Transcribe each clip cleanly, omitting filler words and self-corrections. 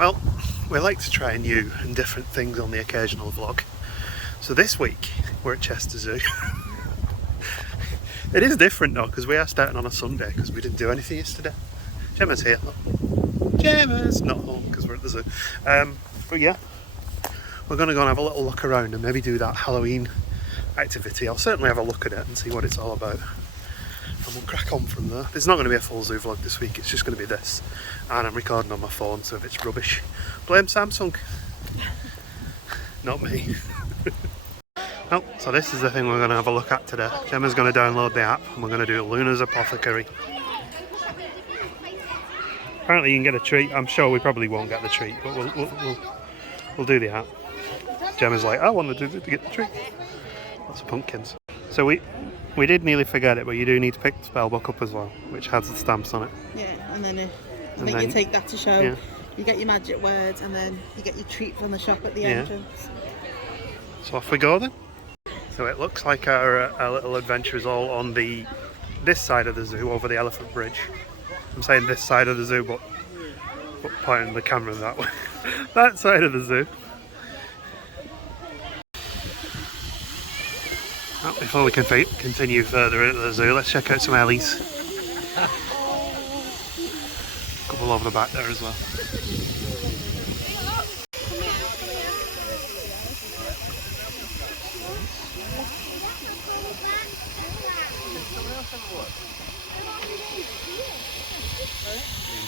Well, we like to try new and different things on the occasional vlog. So this week we're at Chester Zoo. It is different though, because we are starting on a Sunday because we didn't do anything yesterday. Gemma's here. Gemma's not home because we're at the zoo. But yeah, we're going to go and have a little look around and maybe do that Halloween activity. I'll certainly have a look at it and see what it's all about. And we'll crack on from there. There's not going to be a full zoo vlog this week, it's just going to be this. And I'm recording on my phone, so if it's rubbish, blame Samsung. Not me. Oh, so this is the thing we're going to have a look at today. Gemma's going to download the app and we're going to do Luna's Apothecary. Apparently you can get a treat. I'm sure we probably won't get the treat, but we'll do the app. Gemma's like, I want to get the treat. Lots of pumpkins. So we did nearly forget it, but you do need to pick the spell book up as well, which has the stamps on it. Yeah, and then you take that to show. Yeah. You get your magic words, and then you get your treat from the shop at the entrance. So off we go then. So it looks like our little adventure is all on this side of the zoo, over the elephant bridge. I'm saying this side of the zoo, but pointing the camera that way. That side of the zoo. Well, before we can continue further into the zoo, let's check out some Ellies. Couple over the back there as well.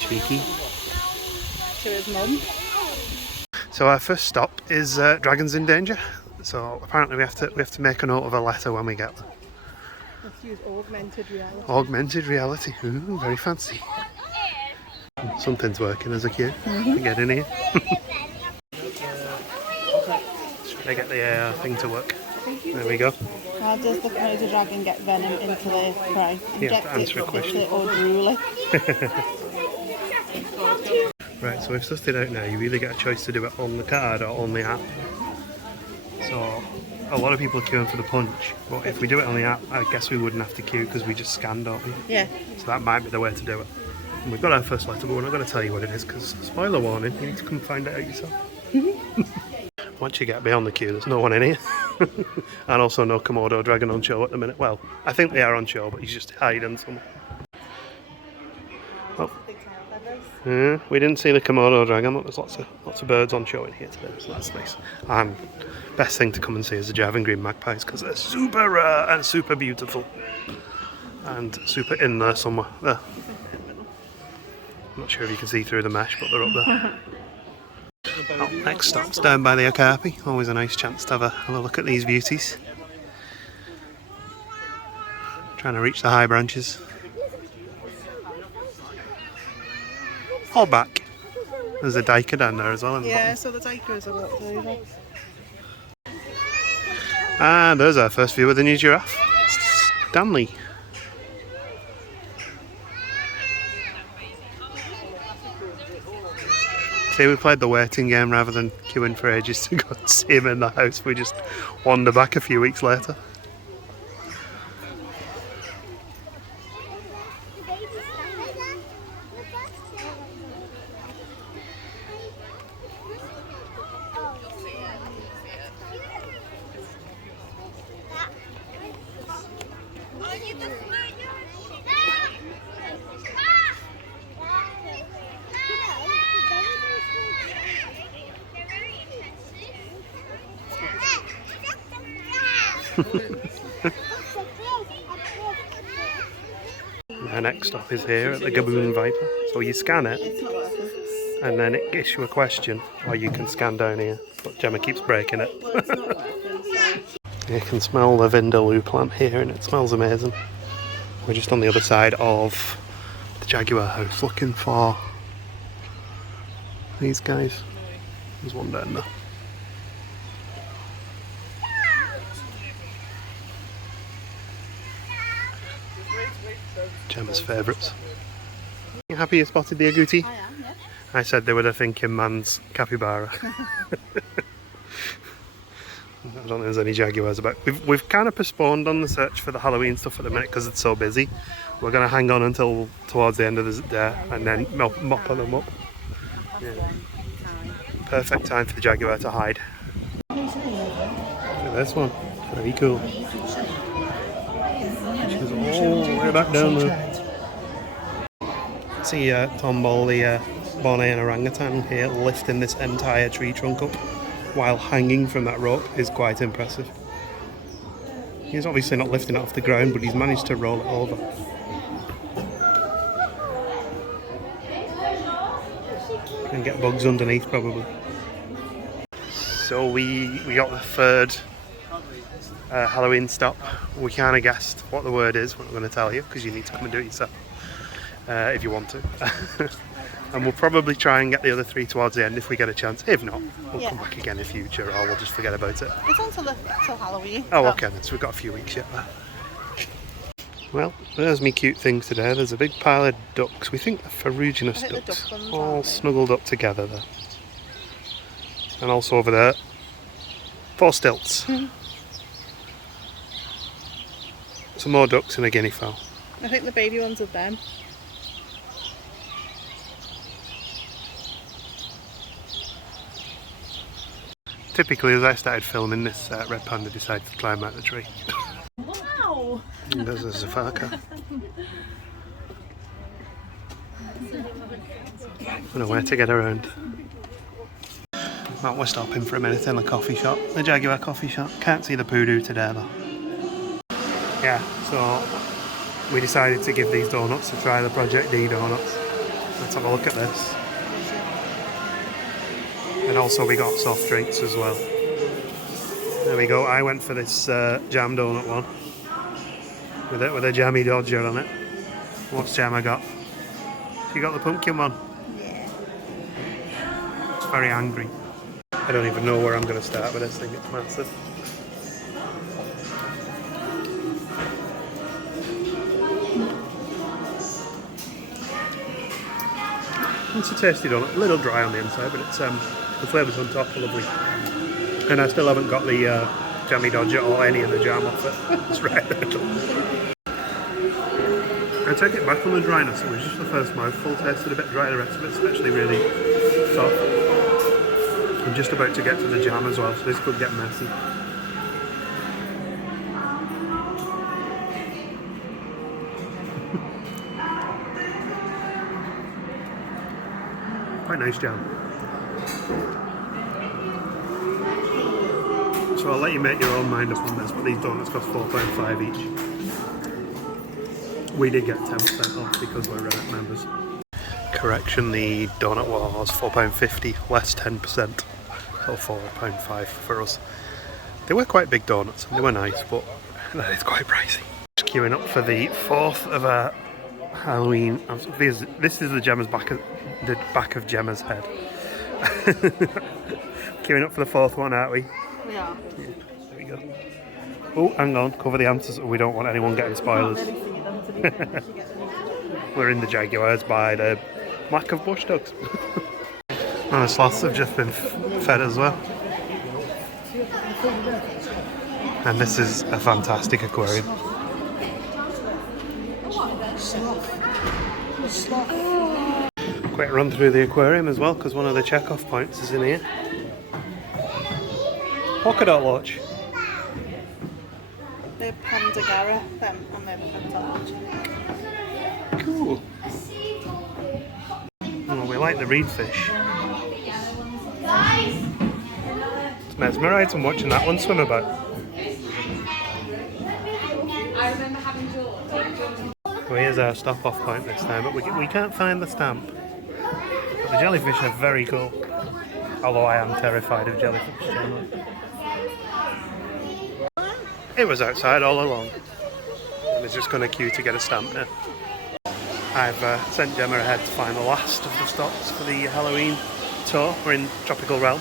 Cheeky. To his mum. So our first stop is Dragons in Danger. So apparently we have to make a note of a letter when we get there. Let's use augmented reality. Augmented reality. Ooh, very fancy. Something's working as a cue. Get in here. Should I get the thing to work? There we go. How does the Komodo dragon get venom into their prey? Inject answer a question. Or drool it? Right, so we've sussed it out now. You either get a choice to do it on the card or on the app. So a lot of people are queuing for the punch, but if we do it on the app, I guess we wouldn't have to queue because we just scan, don't we? Yeah. So that might be the way to do it. And we've got our first letter, but we're not going to tell you what it is because, spoiler warning, you need to come find it out yourself. Once you get beyond the queue, there's no one in here. And also no Komodo dragon on show at the minute. Well, I think they are on show, but he's just hiding somewhere. Oh. Yeah, we didn't see the Komodo dragon, but there's lots of birds on show in here today, so that's nice. And best thing to come and see is the Javan green magpies because they're super rare and super beautiful. And super in there somewhere. There. I'm not sure if you can see through the mesh, but they're up there. Oh, next stop's down by the Okapi. Always a nice chance to have a look at these beauties. Trying to reach the high branches. Hold back. There's a duiker down there as well. Yeah, so the duikers are walked over. And there's our first view of the new giraffe. Stanley. See, we played the waiting game rather than queuing for ages to go and see him in the house. We just wander back a few weeks later. Our next stop is here at the Gaboon Viper. So you scan it and then it gives you a question, or you can scan down here, but Gemma keeps breaking it. You can smell the Vindaloo plant here and it smells amazing. We're just on the other side of the Jaguar house looking for these guys. There's one down there. Gemma's favourites. You happy you spotted the agouti? I am, yeah. I said they were the thinking man's capybara. I don't think there's any jaguars about. We've kind of postponed on the search for the Halloween stuff at the minute because it's so busy. We're going to hang on until towards the end of the day and then mop them up. Yeah. time. Perfect time for the jaguar to hide. Look at this one. Very cool. She's all the way back down there. See Tomball, the Bornean orangutan here, lifting this entire tree trunk up while hanging from that rope is quite impressive. He's obviously not lifting it off the ground, but he's managed to roll it over. And get bugs underneath probably. So we got the third Halloween stop. We kind of guessed what the word is. We're not going to tell you because you need to come and do it yourself if you want to. And we'll probably try and get the other 3 towards the end if we get a chance. If not, we'll come back again in future, or we'll just forget about it. It's until Halloween. Oh, okay then. So we've got a few weeks yet there. Well, there's me cute things today. There's a big pile of ducks. We think they're ferruginous ducks, all snuggled up together there. And also over there, 4 stilts. Some more ducks and a guinea fowl. I think the baby ones are them. Typically, as I started filming this, red panda decided to climb out the tree. Wow! And there's a zafaka. I don't know where to get around. Well, we're stopping for a minute in the coffee shop, the Jaguar coffee shop. Can't see the poodoo today though. Yeah, so we decided to give these donuts a try, the Project D donuts. Let's have a look at this. And also we got soft drinks as well. There we go. I went for this jam donut one with a jammy Dodger on it. What's jam I got? You got the pumpkin one? Yeah. It's very angry. I don't even know where I'm going to start with this thing. It's massive. It's a tasty donut. A little dry on the inside, but it's the flavours on top are lovely. And I still haven't got the jammy Dodger or any of the jam off it. It's right there. I take it back on the dryness. It was just the first mouthful. Tasted a bit dry. The rest of it's actually really soft. I'm just about to get to the jam as well, so this could get messy. Quite nice jam. So I'll let you make your own mind up on this, but these donuts cost £4.5 each. We did get 10% off because we're Reddit members. Correction, the donut was £4.50, less 10%, so £4.5 for us. They were quite big donuts, and they were nice, but that is quite pricey. Just queuing up for the 4th of our Halloween. This is the back of Gemma's head. Queuing up for the 4th one, aren't we? We are. Yeah, there we go. Oh, hang on, cover the answers. We don't want anyone getting spoilers. We're in the Jaguars by the lack of bush dogs. And the sloths have just been fed as well. And this is a fantastic aquarium. Quick run through the aquarium as well, because one of the check-off points is in here. Polka dot watch. They're Pandagara, them, and they're Pandagara. Cool. Oh, we like the reed fish. It's mesmerising watching that one swim about. Well, here's our stop-off point this time, but we can't find the stamp. But the jellyfish are very cool. Although I am terrified of jellyfish generally. It was outside all along. And it's just going to queue to get a stamp now. I've sent Gemma ahead to find the last of the stops for the Halloween tour. We're in Tropical Realm.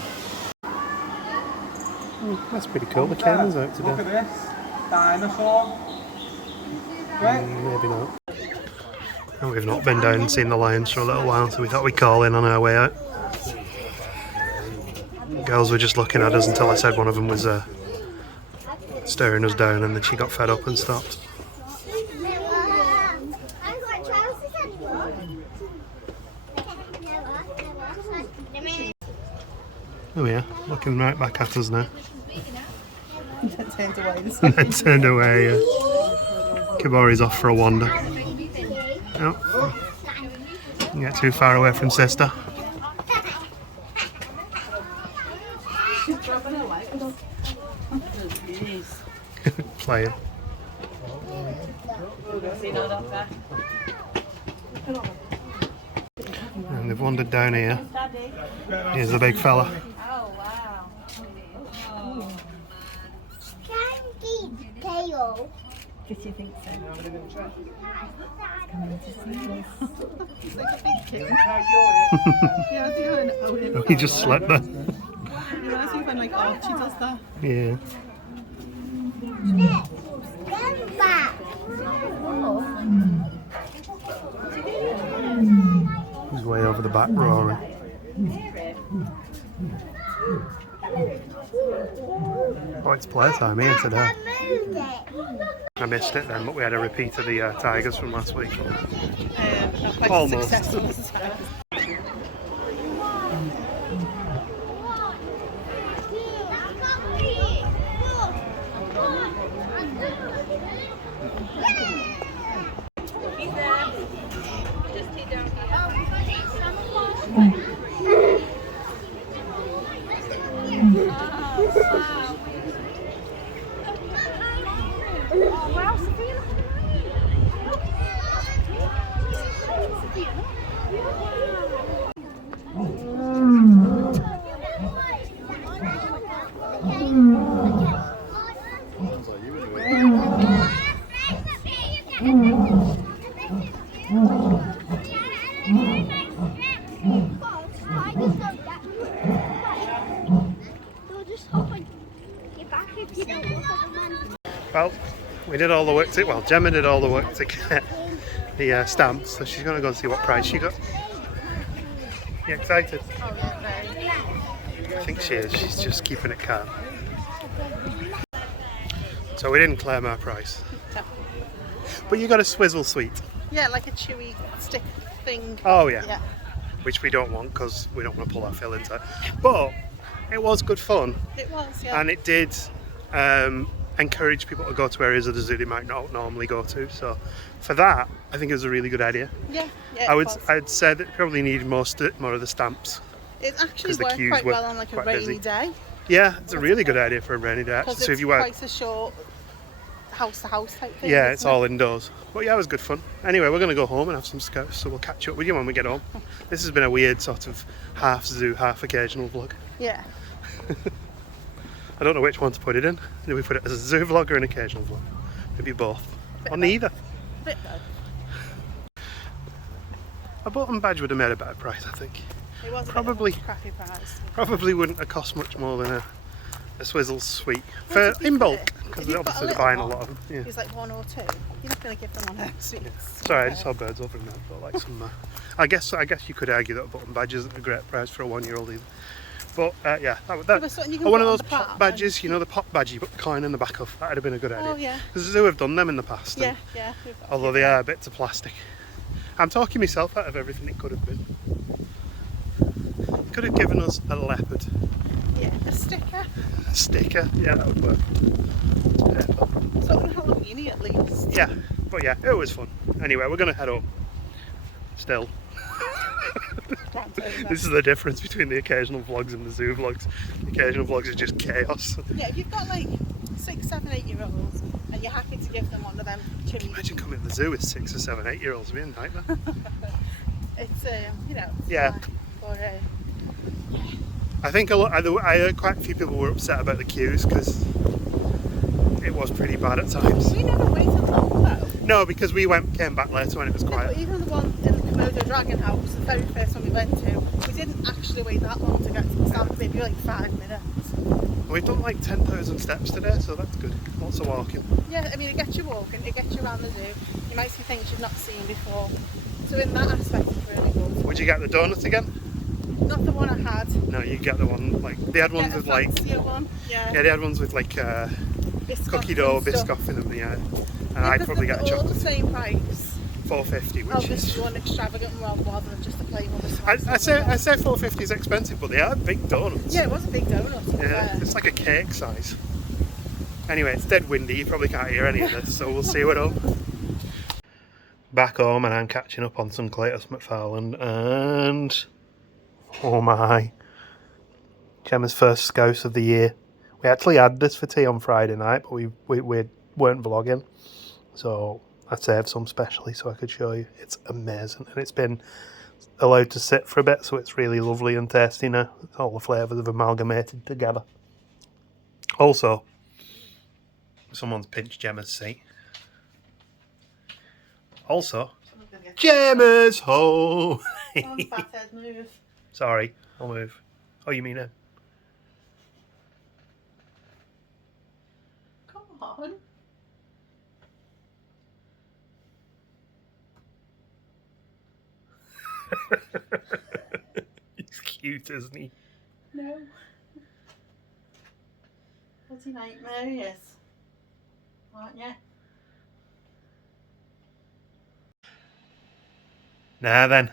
Oh, that's pretty cool. The camera's out today. Look at this. Dinosaur. Maybe not. And we've not been down and seen the lions for a little while, so we thought we'd call in on our way out. Girls were just looking at us until I said one of them was staring us down, and then she got fed up and stopped. Oh yeah, looking right back at us now. Turned away. Turned away. Kibori's off for a wander. Oh. Don't get too far away from sister. Playing. And they've wandered down here. Here's the big fella. Oh, wow. Tail. Did you think so? Yeah, I think I know him. He just slept there. You realize when like Archie does that? Yeah. Come back. He's way over the back roaring. Oh, it's playtime here today. I missed it then, but we had a repeat of the Tigers from last week. Not quite Almost. successful as time. Well, we did all the work to, well, Gemma did all the work to get the stamps, so she's going to go and see what price she got. You excited? Oh, yeah, very. I think she is, she's just keeping it calm. So we didn't claim our price. No. But you got a swizzle sweet. Yeah, like a chewy stick thing. Oh yeah. Yeah. Which we don't want because we don't want to pull our fill into it. But it was good fun. It was, yeah. And it did encourage people to go to areas of the zoo they might not normally go to. So for that, I think it was a really good idea. Yeah, yeah. I'd say that probably need more of the stamps. It actually 'cause the worked queues quite were well on like a quite rainy busy. day. Yeah, it's a really good idea for a rainy day. Actually. Because So it's if you were, quite a short house to house type thing. yeah, isn't it's it? all indoors. But yeah, it was good fun. Anyway, we're going to go home and have some scouts, so we'll catch up with you when we get home. This has been a weird sort of half zoo, half occasional vlog. Yeah. I don't know which one to put it in. Do we put it as a zoo vlog or an occasional vlog? Maybe both. Or neither. Bit though. A button badge would have made a better price, I think. It was a Probably. bit of a crappy price. Probably wouldn't have cost much more than a swizzle sweet. Well, to be In fair, bulk, because if you've got obviously a they're little buying a one, lot of them. Yeah. It's like one or two. You're not going to give them one of sweets. Sorry, I just saw birds over in there, but like some. I guess you could argue that a button badge isn't a great price for a 1-year-old either. But yeah, But something you can one put of on those the pop palm badges, and- you know, the pop badge you put the coin in the back of. That'd have been a good idea. Oh, yeah. Because the zoo have done them in the past. Yeah, yeah. we've got a Although few. they are bits of plastic. I'm talking myself out of everything it could have been. Could have given us a leopard. Yeah, a sticker. A sticker. Yeah, that would work. Paper. Something Halloween-y at least. Yeah, but yeah, it was fun. Anyway, we're going to head up. Still. This is the difference between the occasional vlogs and the zoo vlogs. The occasional vlogs are just chaos. Yeah, if you've got like 6, 7, 8-year-olds and you're happy to give them one of them chewy, Imagine coming to the zoo with 6 or 7, 8-year-olds. It'd be a nightmare. it's you know. It's Yeah. fine. But I think I heard quite a few people were upset about the queues because it was pretty bad at times. we never waited long though. No, because we came back later when it was But quiet. even the one in the Komodo Dragon House, the very first one we went to, we didn't actually wait that long to get to the stamp, maybe like 5 minutes. We've done like 10,000 steps today, so that's good. Lots of walking. Yeah, I mean, it gets you walking, it gets you around the zoo, you might see things you've not seen before. So in that aspect, it's really good. Would you get the donuts again? Not the one I had. No, you get the one like they had ones Get a with like fancier one. Yeah. yeah, they had ones with like Biscoff cookie dough and stuff. biscoff in them. Yeah, and Yeah, I'd but probably they're get a all the chocolate. same price. 450, which Oh, this is... is one extravagant one rather than just a plain one. I say 450 is expensive, but they are big donuts. Yeah, it was a big donut. To be Yeah, fair. it's like a cake size. Anyway, it's dead windy, you probably can't hear any of this, so we'll see what up. Back home and I'm catching up on some Cletus McFarland and... oh my. Gemma's first scouse of the year. We actually had this for tea on Friday night, but we weren't vlogging. So I saved some specially so I could show you. It's amazing. And it's been allowed to sit for a bit, so it's really lovely and tasty now. All the flavours have amalgamated together. Also, someone's pinched Gemma's seat. Also, Gemma's home. Oh, fathead, move. Sorry, I'll move. Oh, you mean him? Come on. He's cute, isn't he? No. Bloody nightmare he is. Aren't you? Now then,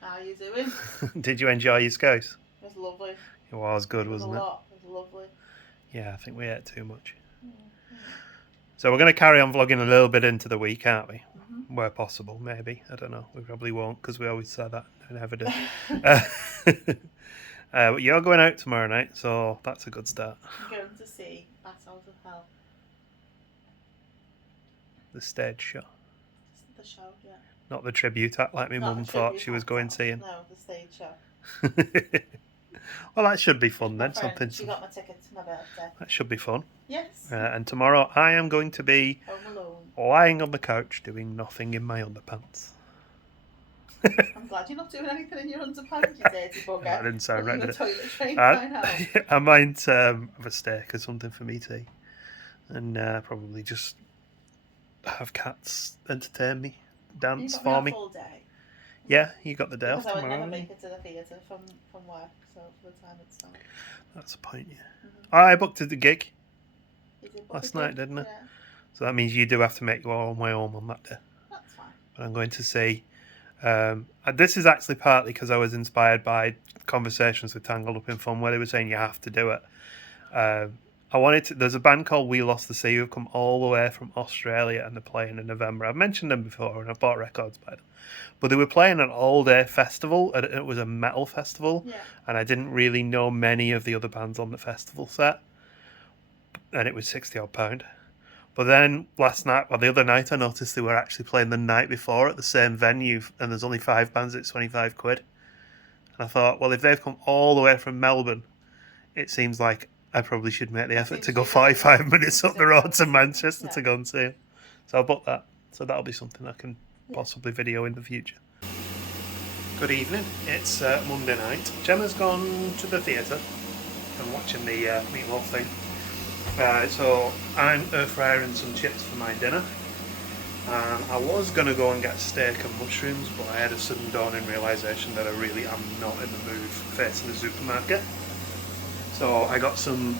How are you doing? did you enjoy your scouse? It was lovely. It was good, It was wasn't a it? lot. It was lovely. Yeah, I think we ate too much. So we're going to carry on vlogging a little bit into the week, aren't we? Where possible, maybe. I don't know. We probably won't because we always say that and never do. But you're going out tomorrow night, so that's a good start. I'm going to see Bat Out of Hell. The stage show. The show, yeah. Not the tribute act like my Not mum the thought tribute she was act, going seeing. No, the stage show. Well, that should be fun My then. friend, she got my ticket to my birthday. That should be fun. Yes. And tomorrow I am going to be Home alone. lying on the couch doing nothing in my underpants. I'm glad you're not doing anything in your underpants, you dirty bugger. I didn't sound right, You're did a it? toilet train by now. I might have a steak or something for me tea. And probably just have cats entertain me, dance for me. All day. Yeah, you got the day off Because I would tomorrow. never make it to the theatre from work, so for the time it's done. That's the point, yeah. I booked a gig You did book last a night, gig? didn't I? Yeah, So that means you do have to make your own way home on that day. that's fine. But I'm going to see. This is actually partly because I was inspired by conversations with Tangled Up in Fun where they were saying you have to do it. I wanted to. There's a band called We Lost the Sea who've come all the way from Australia and they're playing in November. I've mentioned them before and I've bought records by them. But they were playing an all-day festival and it was a metal festival. Yeah. And I didn't really know many of the other bands on the festival set. And it was £60 odd. But then last night, or the other night, I noticed they were actually playing the night before at the same venue, and there's only 5 bands, it's £25. And I thought, well, if they've come all the way from Melbourne, it seems like I probably should make the effort to go 45 minutes up the road to Manchester to go and see them. So I booked that. So that'll be something I can possibly video in the future. Good evening. It's Monday night. Gemma's gone to the theatre and watching the Meatloaf thing. So I'm air frying some chips for my dinner. I was going to go and get steak and mushrooms, but I had a sudden dawning realisation that I really am not in the mood facing the supermarket. So I got some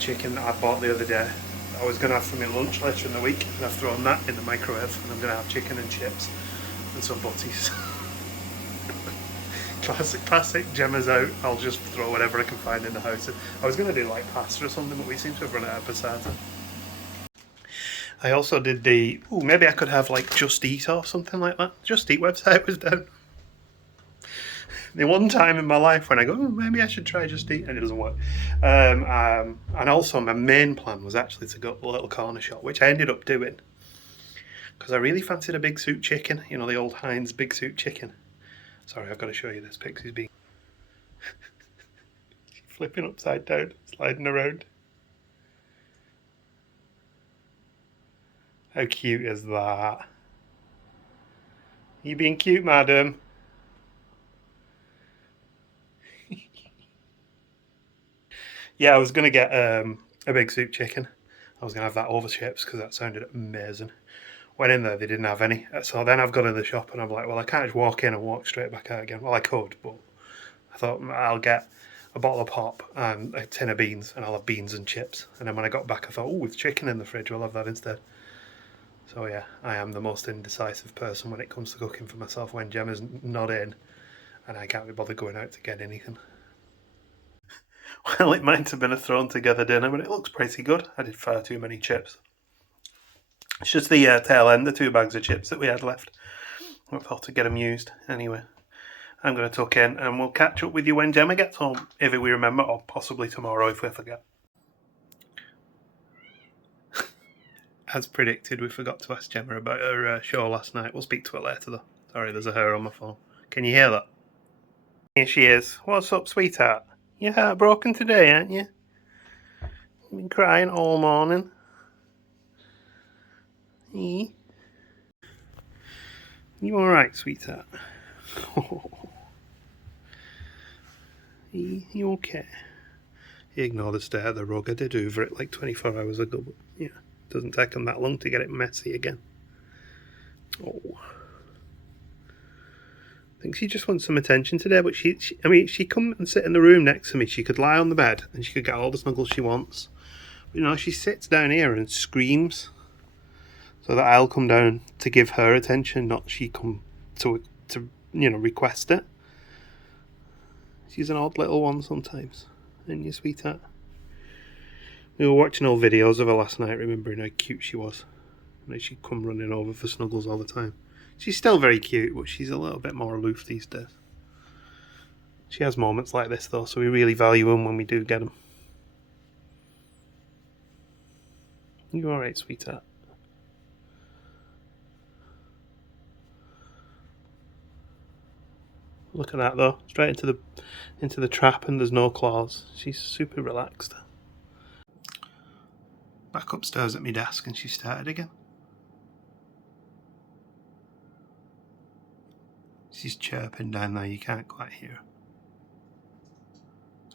chicken that I bought the other day. I was going to have for my lunch later in the week, and I've thrown that in the microwave, and I'm going to have chicken and chips and some butties. Classic Gemma's out. I'll just throw whatever I can find in the house. I was going to do like pasta or something, but we seem to have run out of passata. I also did the, maybe I could have like Just Eat or something like that. Just Eat website was down. The one time in my life when I go, maybe I should try Just Eat, and it doesn't work. And also my main plan was actually to go to the little corner shop, which I ended up doing. Because I really fancied a Big Soup chicken, you know, the old Heinz Big Soup chicken. Sorry, I've got to show you this. Pixie's being flipping upside down, sliding around. How cute is that? You being cute, madam? Yeah, I was going to get a Big Soup chicken. I was going to have that over chips because that sounded amazing. Went in there, they didn't have any. So then I've gone to the shop and I'm like, well, I can't just walk in and walk straight back out again. Well, I could, but I thought I'll get a bottle of pop and a tin of beans and I'll have beans and chips. And then when I got back, I thought, with chicken in the fridge, I'll have that instead. So yeah, I am the most indecisive person when it comes to cooking for myself when Gemma's not in and I can't be bothered going out to get anything. Well, it might have been a thrown together dinner, but it looks pretty good. I did far too many chips. It's just the tail end, the 2 bags of chips that we had left. I thought to get them used. Anyway, I'm going to tuck in and we'll catch up with you when Gemma gets home, if we remember, or possibly tomorrow if we forget. As predicted, we forgot to ask Gemma about her show last night. We'll speak to her later though. Sorry, there's a her on my phone. Can you hear that? Here she is. What's up, sweetheart? You're heartbroken today, aren't you? You've been crying all morning. You alright, sweetheart? You okay? You ignore the state of the rug. I did hoover it like 24 hours ago, but yeah, it doesn't take them that long to get it messy again. Oh. I think she just wants some attention today, but she come and sit in the room next to me. She could lie on the bed and she could get all the snuggles she wants. But, you know, she sits down here and screams so that I'll come down to give her attention, not she come to request it. She's an odd little one sometimes, isn't you, sweetheart? We were watching old videos of her last night, remembering how cute she was. And she'd come running over for snuggles all the time. She's still very cute, but she's a little bit more aloof these days. She has moments like this, though, so we really value them when we do get them. You alright, sweetheart? Look at that, though. Straight into the trap, and there's no claws. She's super relaxed. Back upstairs at my desk, and she started again. She's chirping down there, you can't quite hear her.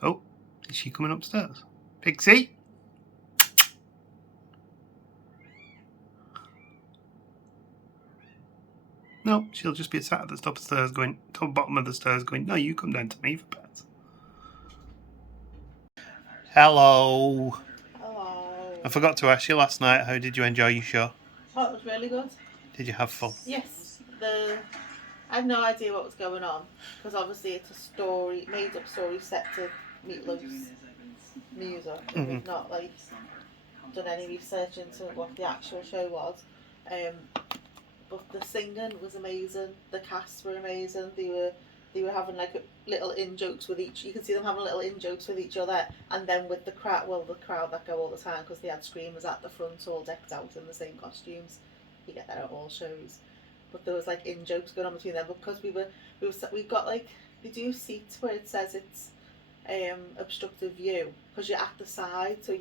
Oh, is she coming upstairs? Pixie? No, she'll just be sat at the top of the stairs going, top bottom of the stairs going, no, you come down to me for pets. Hello. Hello. I forgot to ask you last night, how did you enjoy your show? Oh, it was really good. Did you have fun? Yes. I had no idea what was going on because obviously it's a made-up story set to Meatloaf's music. And we've not done any research into what the actual show was. But the singing was amazing. The cast were amazing. They were having little in-jokes with each. You can see them having little in-jokes with each other, and then with the crowd that go all the time because they had screamers at the front, all decked out in the same costumes. You get that at all shows. But there was in-jokes going on between them because we've got they do seats where it says it's obstructive view because you're at the side, so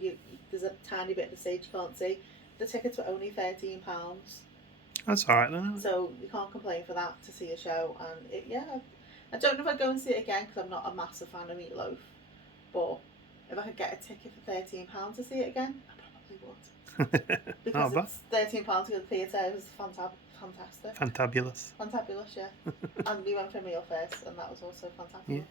there's a tiny bit of the stage you can't see. The tickets were only £13. That's alright then. So you can't complain for that to see a show, and I don't know if I'd go and see it again because I'm not a massive fan of Meatloaf, but if I could get a ticket for £13 to see it again, I probably would. Because it's £13 to go to the theatre. It was fantastic. Fantabulous. Fantabulous, yeah. And we went for a meal first, and that was also fantastic. Yeah.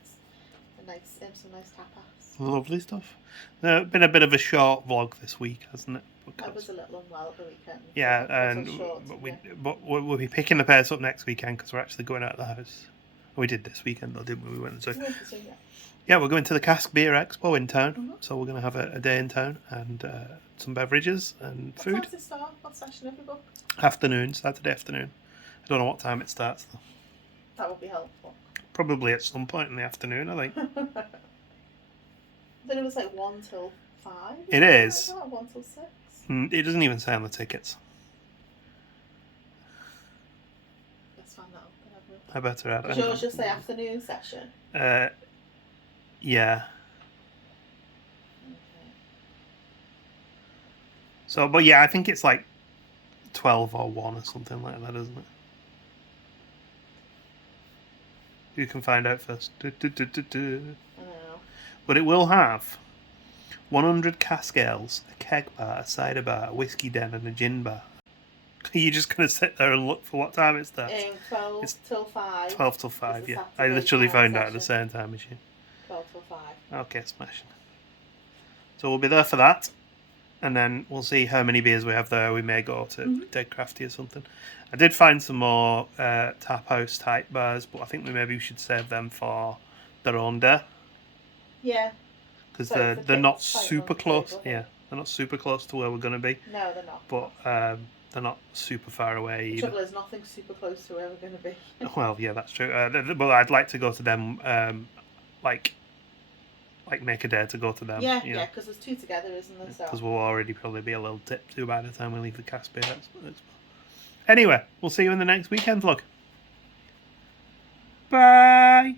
Some nice tapas. Lovely stuff. Been a bit of a short vlog this week, hasn't it? I was a little unwell at the weekend. Yeah, but we'll be picking the pace up next weekend because we're actually going out of the house. We did this weekend though, didn't we? We went to yeah, we're going to the Cask Beer Expo in town, so we're going to have a day in town and some beverages and food. What time does it start? What session have you booked? Afternoon, Saturday afternoon. I don't know what time it starts though. That would be helpful. Probably at some point in the afternoon, I think. Then it was 1 till 5. It is. 1 till 6. It doesn't even say on the tickets. Let's find that out. I better add it. Sure, it's just the afternoon session. Yeah. Okay. So, but yeah, I think it's 12 or 1 or something like that, isn't it? You can find out first. I know. But it will have 100 cask ales, a keg bar, a cider bar, a whiskey den, and a gin bar. Are you just going to sit there and look for what time it starts? 12 till 5. 12 till 5, yeah. I Saturday literally night found out at session. the same time as you. 12 till 5. Okay, smashing. So we'll be there for that. and then we'll see how many beers we have there. We may go to Dead Crafty or something. I did find some more tap house type bars, but I think we should save them for their own day. Yeah. Because So it's they're a not bit tight super on the close. table, Yeah, they're not super close to where we're going to be, No, they're not. but they're not super far away The either. trouble is, nothing's super close to where we're going to be. Well, yeah, that's true. But I'd like to go to them, like make a day to go to them. Yeah, yeah, because there's two together, isn't there? Because So. we'll already probably be a little tip too by the time we leave the Caspian Expo. Anyway, we'll see you in the next weekend vlog. Bye!